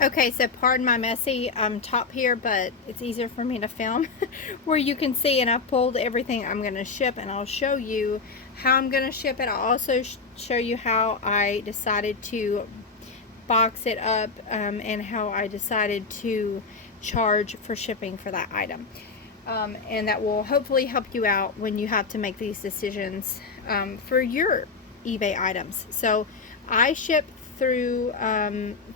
Okay, so pardon my messy top here, but it's easier for me to film where you can see, and I've pulled everything I'm going to ship, and I'll show you how I'm going to ship it. I'll also show you how I decided to box it up and how I decided to charge for shipping for that item. And that will hopefully help you out when you have to make these decisions for your eBay items. So I ship through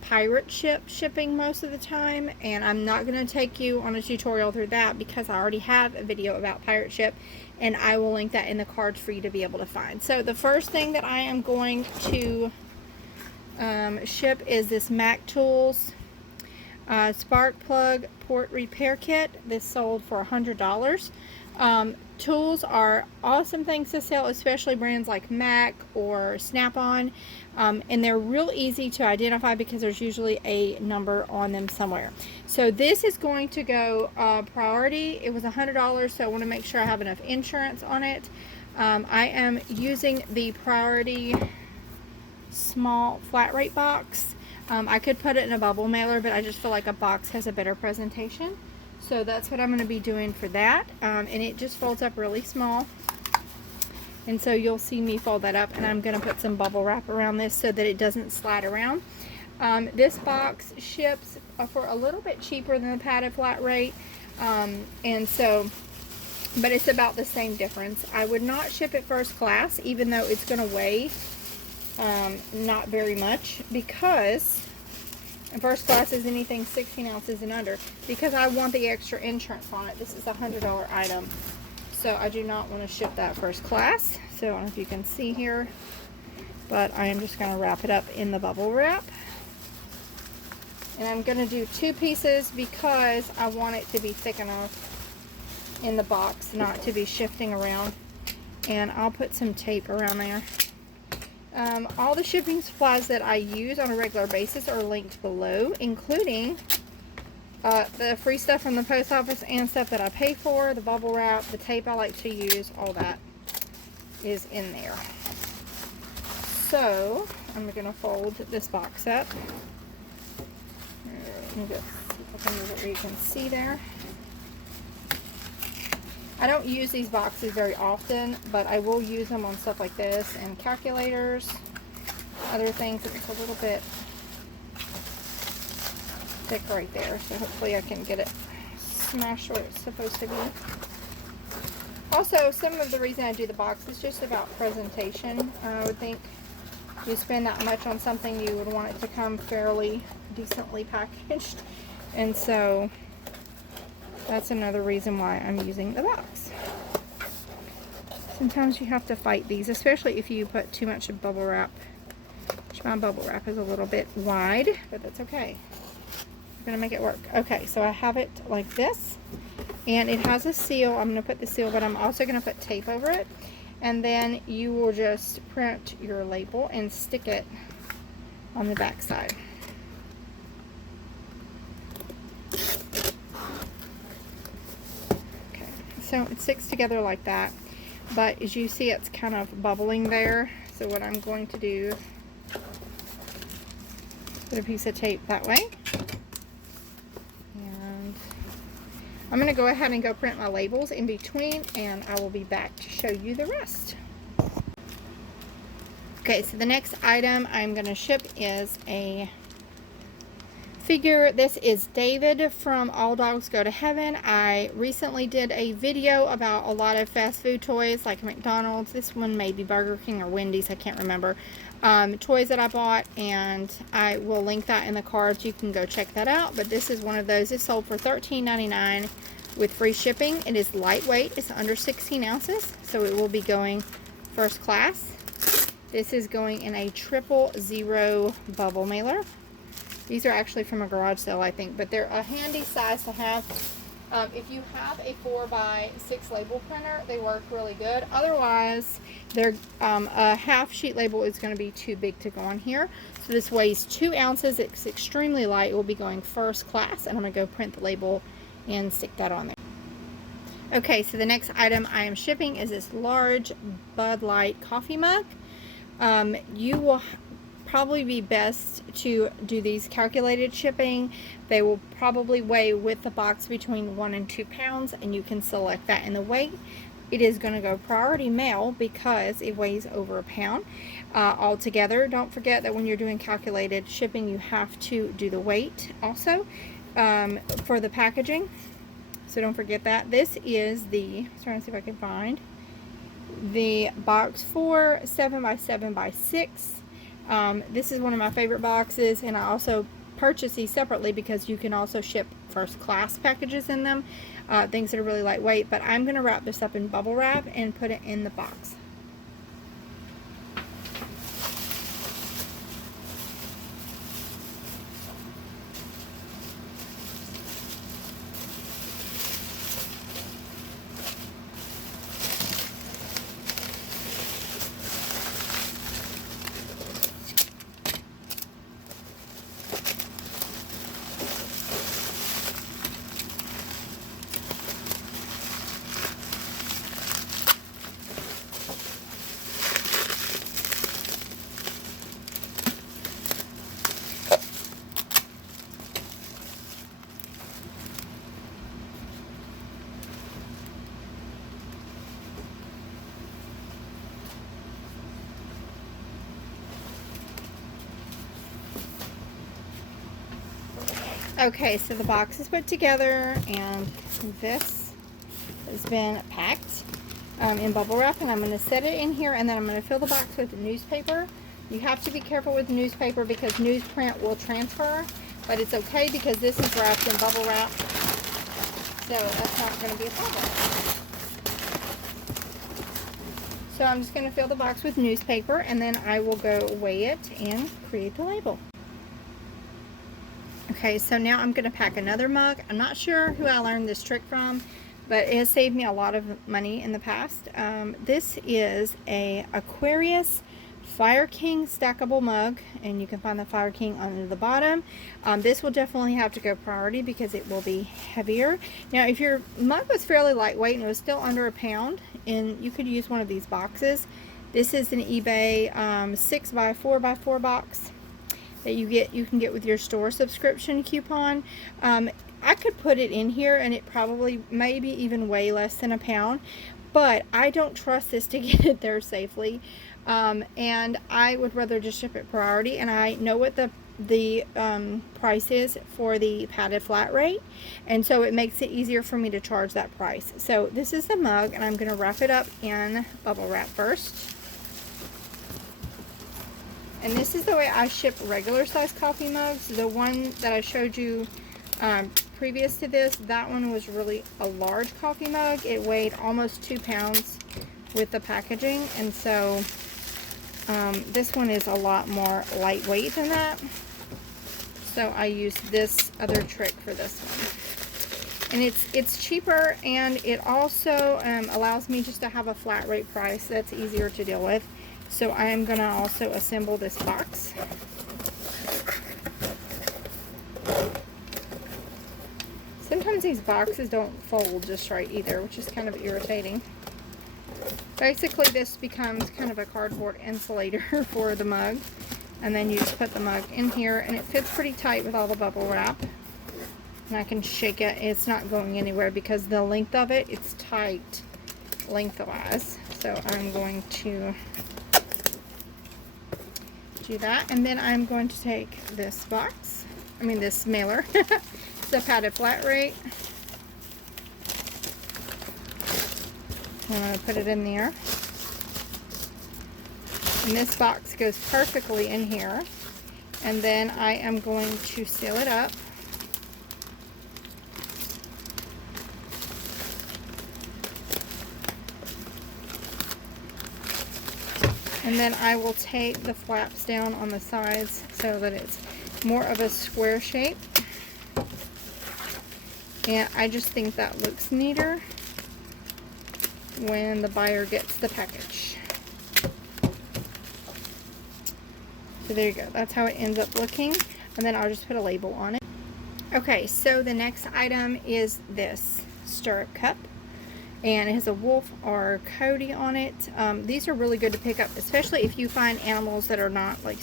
pirate shipping most of the time, and I'm not going to take you on a tutorial through that because I already have a video about pirate ship, and I will link that in the cards for you to be able to find. So the first thing that I am going to ship is this Mac Tools spark plug port repair kit. This sold for $100. Tools are awesome things to sell, especially brands like Mac or Snap-on, and they're real easy to identify because there's usually a number on them somewhere. So this is going to go priority. It was $100, so I want to make sure I have enough insurance on it. I am using the priority small flat rate box. I could put it in a bubble mailer, but I just feel like a box has a better presentation. So that's what I'm going to be doing for that. And it just folds up really small. And so you'll see me fold that up, and I'm going to put some bubble wrap around this so that it doesn't slide around. This box ships for a little bit cheaper than the padded flat rate. And so, but it's about the same difference. I would not ship it first class, even though it's going to weigh not very much, because first class is anything 16 ounces and under, because I want the extra insurance on it. This is a $100 item, so I do not want to ship that first class. So I don't know if you can see here, but I am just going to wrap it up in the bubble wrap, and I'm going to do 2 pieces because I want it to be thick enough in the box not to be shifting around. And I'll put some tape around there. All the shipping supplies that I use on a regular basis are linked below, including the free stuff from the post office and stuff that I pay for, the bubble wrap, the tape I like to use, all that is in there. So I'm going to fold this box up. Let me just see if I can move it where you can see there. I don't use these boxes very often, but I will use them on stuff like this and calculators, other things. It's a little bit thick right there, so hopefully I can get it smashed where it's supposed to be. Also, some of the reason I do the box is just about presentation. I would think you spend that much on something, you would want it to come fairly decently packaged, and so that's another reason why I'm using the box. Sometimes you have to fight these, especially if you put too much bubble wrap. My bubble wrap is a little bit wide, but that's okay. I'm going to make it work. Okay, so I have it like this, and it has a seal. I'm going to put the seal, but I'm also going to put tape over it. And then you will just print your label and stick it on the back side. So it sticks together like that, but as you see, it's kind of bubbling there. So what I'm going to do, put a piece of tape that way, and I'm going to go ahead and go print my labels in between, and I will be back to show you the rest. Okay, so the next item I'm going to ship is a figure. This is David from All Dogs Go to Heaven. I recently did a video about a lot of fast food toys like McDonald's. This one may be Burger King or Wendy's, I can't remember. Toys that I bought, and I will link that in the cards. You can go check that out. But this is one of those. It sold for $13.99 with free shipping. It is lightweight. It's under 16 ounces, so it will be going first class. This is going in a 000 bubble mailer. These are actually from a garage sale, I think, but they're a handy size to have. If you have a 4x6 label printer, they work really good. Otherwise, they're, a half sheet label is going to be too big to go on here. So this weighs 2 ounces. It's extremely light. It will be going first class, and I'm going to go print the label and stick that on there. Okay, so the next item I am shipping is this large Bud Light coffee mug. You will probably be best to do these calculated shipping. They will probably weigh with the box between 1 and 2 pounds, and you can select that in the weight. It is going to go priority mail because it weighs over a pound altogether. Don't forget that when you're doing calculated shipping, you have to do the weight also for the packaging. So don't forget that. This is the, I'm trying to see if I can find the box 4 7x7x6. This is one of my favorite boxes, and I also purchase these separately because you can also ship first class packages in them, things that are really lightweight. But I'm going to wrap this up in bubble wrap and put it in the box. Okay, so the box is put together, and this has been packed in bubble wrap, and I'm going to set it in here, and then I'm going to fill the box with newspaper. You have to be careful with newspaper because newsprint will transfer, but it's okay because this is wrapped in bubble wrap, so that's not going to be a problem. So I'm just going to fill the box with newspaper, and then I will go weigh it and create the label. Okay, so now I'm going to pack another mug. I'm not sure who I learned this trick from, but it has saved me a lot of money in the past. This is a Aquarius Fire King stackable mug, and you can find the Fire King under the bottom. This will definitely have to go priority because it will be heavier. Now, if your mug was fairly lightweight and it was still under a pound, and you could use one of these boxes. This is an eBay 6x4x4 box that you can get with your store subscription coupon. I could put it in here and it probably maybe even weigh less than a pound, but I don't trust this to get it there safely, and I would rather just ship it priority. And I know what the price is for the padded flat rate, and so it makes it easier for me to charge that price. So this is the mug, and I'm going to wrap it up in bubble wrap first. And this is the way I ship regular size coffee mugs. The one that I showed you previous to this, that one was really a large coffee mug. It weighed almost 2 pounds with the packaging, and so this one is a lot more lightweight than that. So I used this other trick for this one. And it's cheaper, and it also allows me just to have a flat rate price that's easier to deal with. So I am going to also assemble this box. Sometimes these boxes don't fold just right either, which is kind of irritating. Basically, this becomes kind of a cardboard insulator for the mug. And then you just put the mug in here, and it fits pretty tight with all the bubble wrap. And I can shake it. It's not going anywhere because the length of it, it's tight lengthwise. So I'm going to do that, and then I'm going to take this box, this mailer, the padded flat rate. I'm going to put it in there, and this box goes perfectly in here, and then I am going to seal it up. And then I will take the flaps down on the sides so that it's more of a square shape. And I just think that looks neater when the buyer gets the package. So there you go. That's how it ends up looking. And then I'll just put a label on it. Okay, so the next item is this stirrup cup. And it has a wolf or coyote on it. These are really good to pick up, especially if you find animals that are not like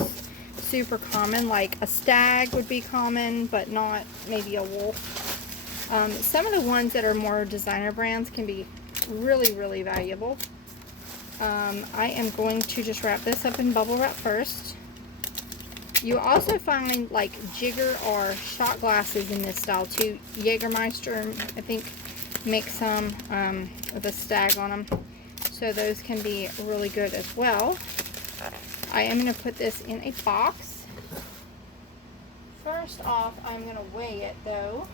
super common. Like a stag would be common, but not maybe a wolf. Some of the ones that are more designer brands can be really, really valuable. I am going to just wrap this up in bubble wrap first. You also find like jigger or shot glasses in this style too. Jägermeister, I think, makes some with a stag on them. So those can be really good as well. I am going to put this in a box. First off, I'm going to weigh it though.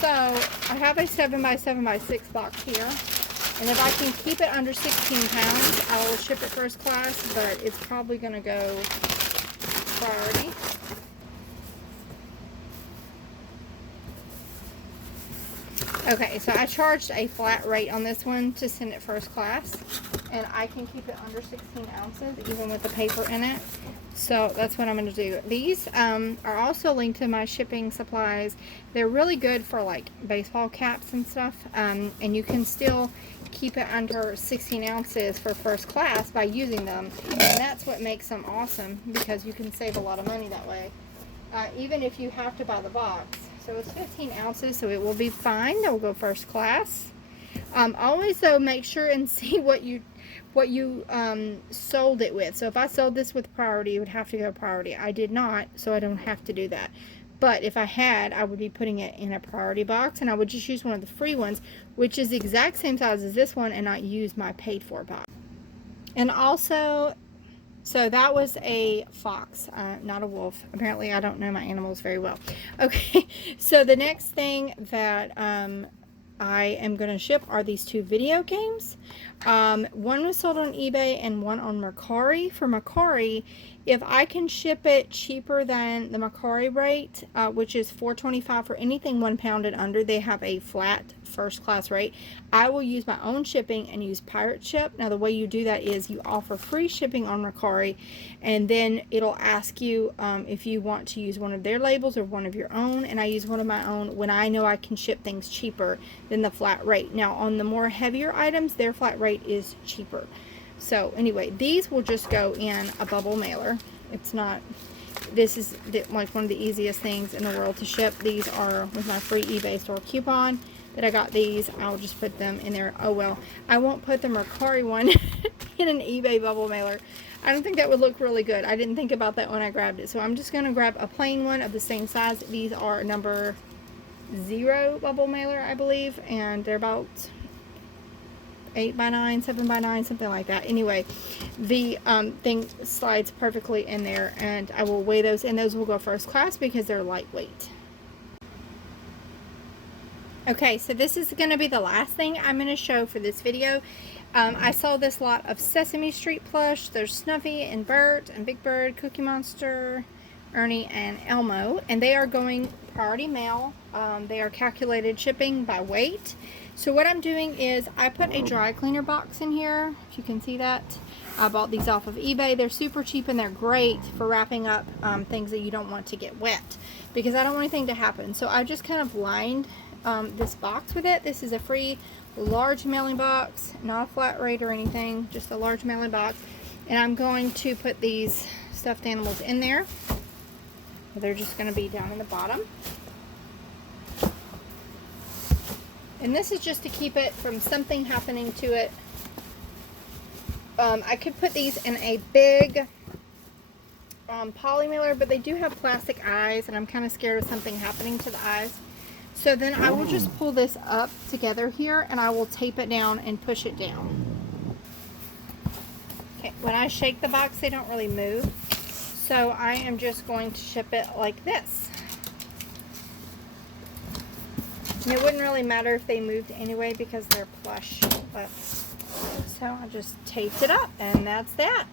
So I have a 7x7x6 box here, and if I can keep it under 16 pounds, I will ship it first class, but it's probably going to go priority. Okay, so I charged a flat rate on this one to send it first class, and I can keep it under 16 ounces even with the paper in it. So that's what I'm going to do. These are also linked to my shipping supplies. They're really good for like baseball caps and stuff, and you can still keep it under 16 ounces for first class by using them, and that's what makes them awesome, because you can save a lot of money that way, even if you have to buy the box. So it's 15 ounces, so it will be fine. That will go first class. Always though, make sure and see what you sold it with. So if I sold this with priority, it would have to go priority. I did not, so I don't have to do that. But if I had, I would be putting it in a priority box, and I would just use one of the free ones, which is the exact same size as this one, and not use my paid for box. And also, so that was a fox, not a wolf. Apparently I don't know my animals very well. Okay, so the next thing that I am going to ship are these two video games. One was sold on eBay and one on Mercari. For Mercari, if I can ship it cheaper than the Mercari rate, which is $4.25 for anything 1 pound and under, they have a flat first class rate. I will use my own shipping and use Pirate Ship. Now the way you do that is you offer free shipping on Mercari, and then it'll ask you if you want to use one of their labels or one of your own, and I use one of my own when I know I can ship things cheaper than the flat rate. Now on the more heavier items, their flat rate is cheaper. So anyway, these will just go in a bubble mailer. It's not, this is like one of the easiest things in the world to ship. These are with my free eBay store coupon that I got these. I'll just put them in there. Oh well, I won't put the Mercari one in an eBay bubble mailer. I don't think that would look really good. I didn't think about that when I grabbed it. So I'm just going to grab a plain one of the same size. These are number 0 bubble mailer, I believe, and they're about 8x9, 7x9, something like that. Anyway, the thing slides perfectly in there, and I will weigh those, and those will go first class because they're lightweight. Okay, so this is going to be the last thing I'm going to show for this video. I saw this lot of Sesame Street plush. There's Snuffy and Bert and Big Bird, Cookie Monster, Ernie, and Elmo, and they are going priority mail. They are calculated shipping by weight. So what I'm doing is I put a dry cleaner box in here, if you can see that. I bought these off of eBay. They're super cheap, and they're great for wrapping up things that you don't want to get wet, because I don't want anything to happen. So I just kind of lined this box with it. This is a free large mailing box, not a flat rate or anything, just a large mailing box. And I'm going to put these stuffed animals in there. They're just going to be down in the bottom. And this is just to keep it from something happening to it. I could put these in a big poly mailer, but they do have plastic eyes, and I'm kind of scared of something happening to the eyes. So then I will just pull this up together here, and I will tape it down and push it down. Okay, when I shake the box, they don't really move. So I am just going to ship it like this. And it wouldn't really matter if they moved anyway because they're plush. But, so I just taped it up, and that's that.